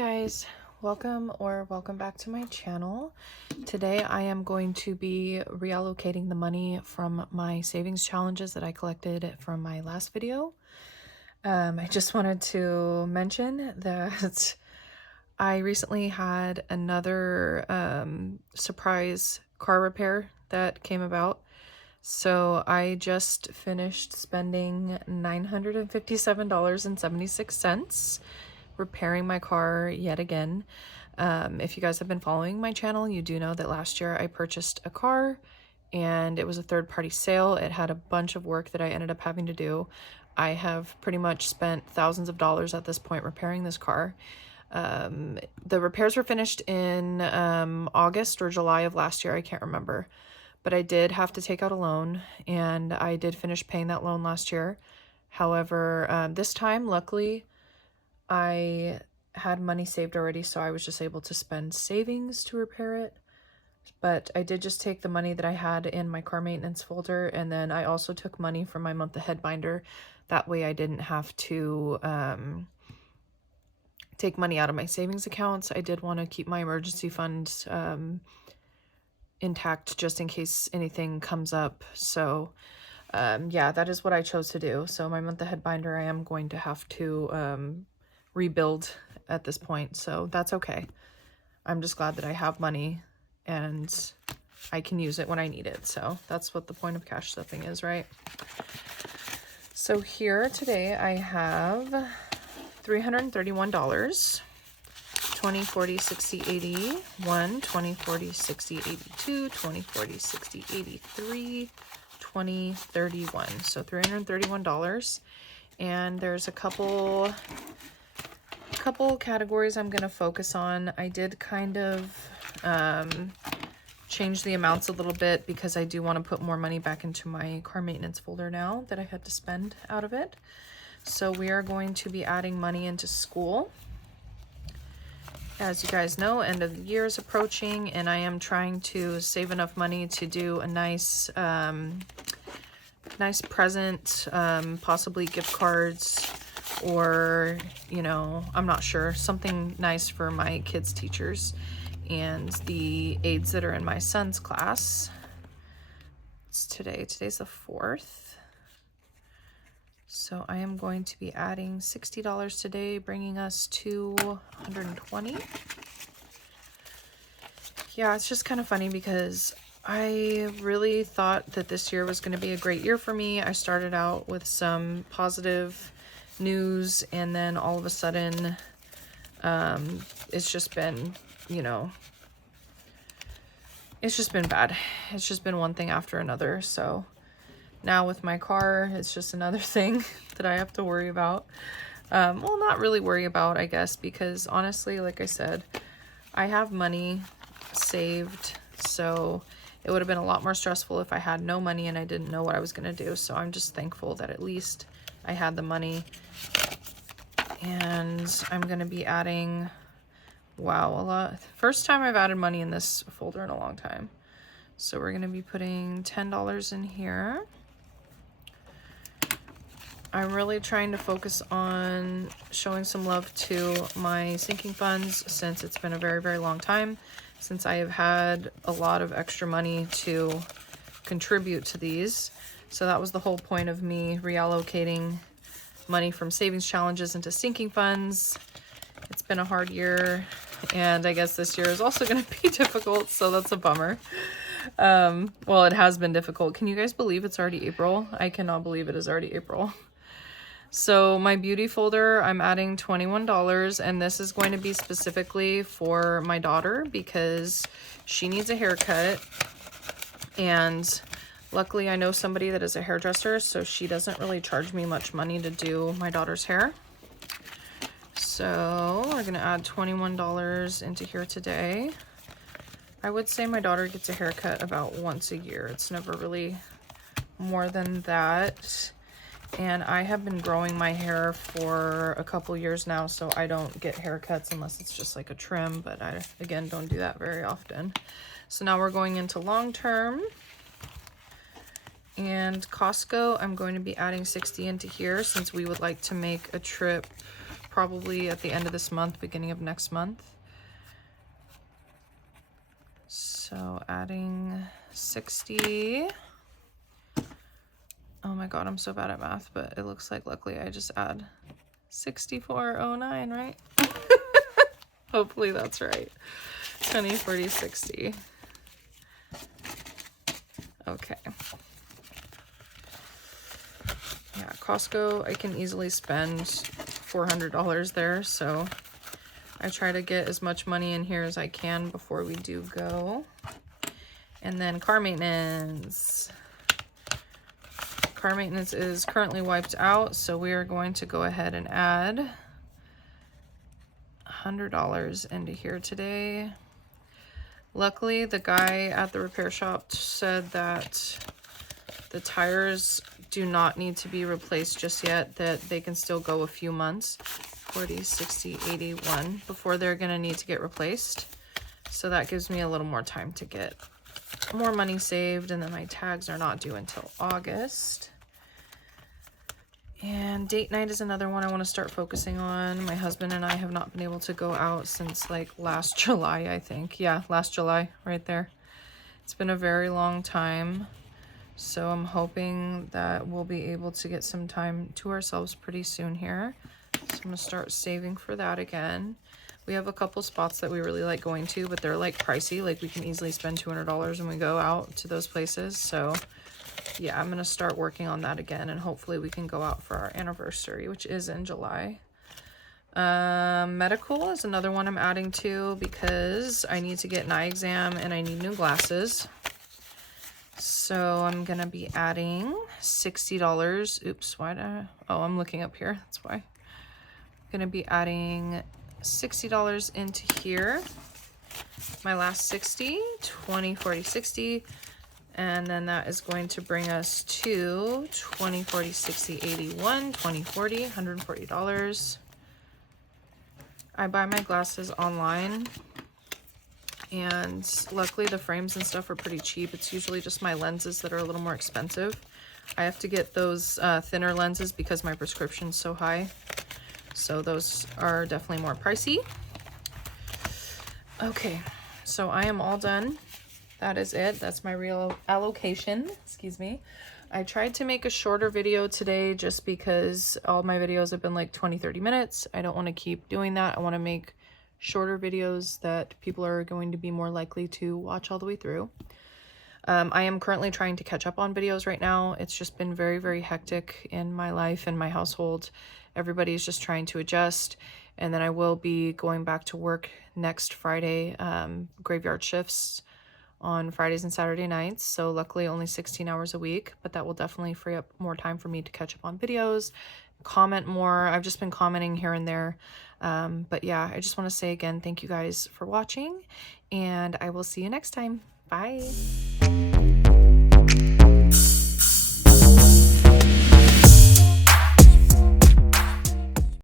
guys, welcome back to my channel. Today I am going to be reallocating the money from my savings challenges that I collected from my last video. I just wanted to mention that I recently had another surprise car repair that came about. So I just finished spending $957.76 repairing my car yet again. If you guys have been following my channel, you do know that last year I purchased a car and it was a third-party sale. It had a bunch of work that I ended up having to do. I have pretty much spent thousands of dollars at this point repairing this car. The repairs were finished in August or July of last year, I can't remember. But I did have to take out a loan, and I did finish paying that loan last year. However, this time, luckily, I had money saved already, so I was just able to spend savings to repair it. But I did just take the money that I had in my car maintenance folder, and then I also took money from my month ahead binder. That way I didn't have to take money out of my savings accounts. I did want to keep my emergency fund intact just in case anything comes up. So yeah, that is what I chose to do. So my month ahead binder, I am going to have to rebuild at this point, so that's okay. I'm just glad that I have money and I can use it when I need it. So that's what the point of cash stuffing is, right? So here today I have $331. 20, 40, 60, 80, 1, 20, 40, 60, 82, 20, 40, 60, 83, 20, 31. So $331. And there's a couple categories I'm going to focus on. I did kind of change the amounts a little bit because I do want to put more money back into my car maintenance folder now that I had to spend out of it. So we are going to be adding money into school. As you guys know, end of the year is approaching, and I am trying to save enough money to do a nice present, possibly gift cards, or, you know, I'm not sure, something nice for my kids' teachers and the aides that are in my son's class. It's today's the 4th. So I am going to be adding $60 today, bringing us to $120. Yeah, it's just kind of funny because I really thought that this year was going to be a great year for me. I started out with some positive news, and then all of a sudden, it's just been, you know, it's just been bad. It's just been one thing after another. So now with my car, it's just another thing that I have to worry about. Well, not really worry about, I guess, because honestly, like I said, I have money saved, so it would have been a lot more stressful if I had no money and I didn't know what I was going to do. So I'm just thankful that at least I had the money. And I'm going to be adding, wow, a lot. First time I've added money in this folder in a long time. So we're going to be putting $10 in here. I'm really trying to focus on showing some love to my sinking funds, since it's been a very, very long time since I have had a lot of extra money to contribute to these. So that was the whole point of me reallocating money from savings challenges into sinking funds. It's been a hard year, and I guess this year is also going to be difficult, so that's a bummer. Well, it has been difficult. Can you guys believe it's already April? I cannot believe it is already April. So my beauty folder, I'm adding $21, and this is going to be specifically for my daughter because she needs a haircut, and luckily I know somebody that is a hairdresser, so she doesn't really charge me much money to do my daughter's hair. So we're going to add $21 into here today. I would say my daughter gets a haircut about once a year. It's never really more than that. And I have been growing my hair for a couple years now, so I don't get haircuts unless it's just like a trim, but I, again, don't do that very often. So now we're going into long term. And Costco, I'm going to be adding 60 into here since we would like to make a trip probably at the end of this month, beginning of next month. So adding 60. Oh my god, I'm so bad at math, but it looks like luckily I just add 6409, right? Hopefully that's right. 20, 40, 60. Okay. Yeah, Costco, I can easily spend $400 there, so I try to get as much money in here as I can before we do go. And then car maintenance. Car maintenance is currently wiped out, so we are going to go ahead and add $100 into here today. Luckily, the guy at the repair shop said that the tires do not need to be replaced just yet, that they can still go a few months, 40, 60, 81, before they're gonna need to get replaced. So that gives me a little more time to get more money saved, and then my tags are not due until August. And date night is another one I want to start focusing on. My husband and I have not been able to go out since like last July, I think. Yeah, last July, right there. It's been a very long time. So I'm hoping that we'll be able to get some time to ourselves pretty soon here. So I'm going to start saving for that again. We have a couple spots that we really like going to, but they're like pricey. Like we can easily spend $200 when we go out to those places. So yeah, I'm going to start working on that again, and hopefully we can go out for our anniversary, which is in July. Medical is another one I'm adding to because I need to get an eye exam and I need new glasses. So I'm going to be adding $60. Oops, why did I? Oh, I'm looking up here. That's why. I'm going to be adding $60 into here. My last 60, 20, 40, 60. And then that is going to bring us to 20, 40, 60, 81, 20, 40, $140. I buy my glasses online, and luckily the frames and stuff are pretty cheap. It's usually just my lenses that are a little more expensive. I have to get those thinner lenses because my prescription's so high. So those are definitely more pricey. Okay, so I am all done. That is it. That's my real allocation. Excuse me. I tried to make a shorter video today just because all my videos have been like 20-30 minutes. I don't want to keep doing that. I want to make shorter videos that people are going to be more likely to watch all the way through. I am currently trying to catch up on videos right now. It's just been very, very hectic in my life and my household. Everybody's just trying to adjust. And then I will be going back to work next Friday, graveyard shifts on Fridays and Saturday nights. So luckily only 16 hours a week, but that will definitely free up more time for me to catch up on videos, comment more. I've just been commenting here and there. But yeah, I just want to say again, thank you guys for watching, and I will see you next time. Bye.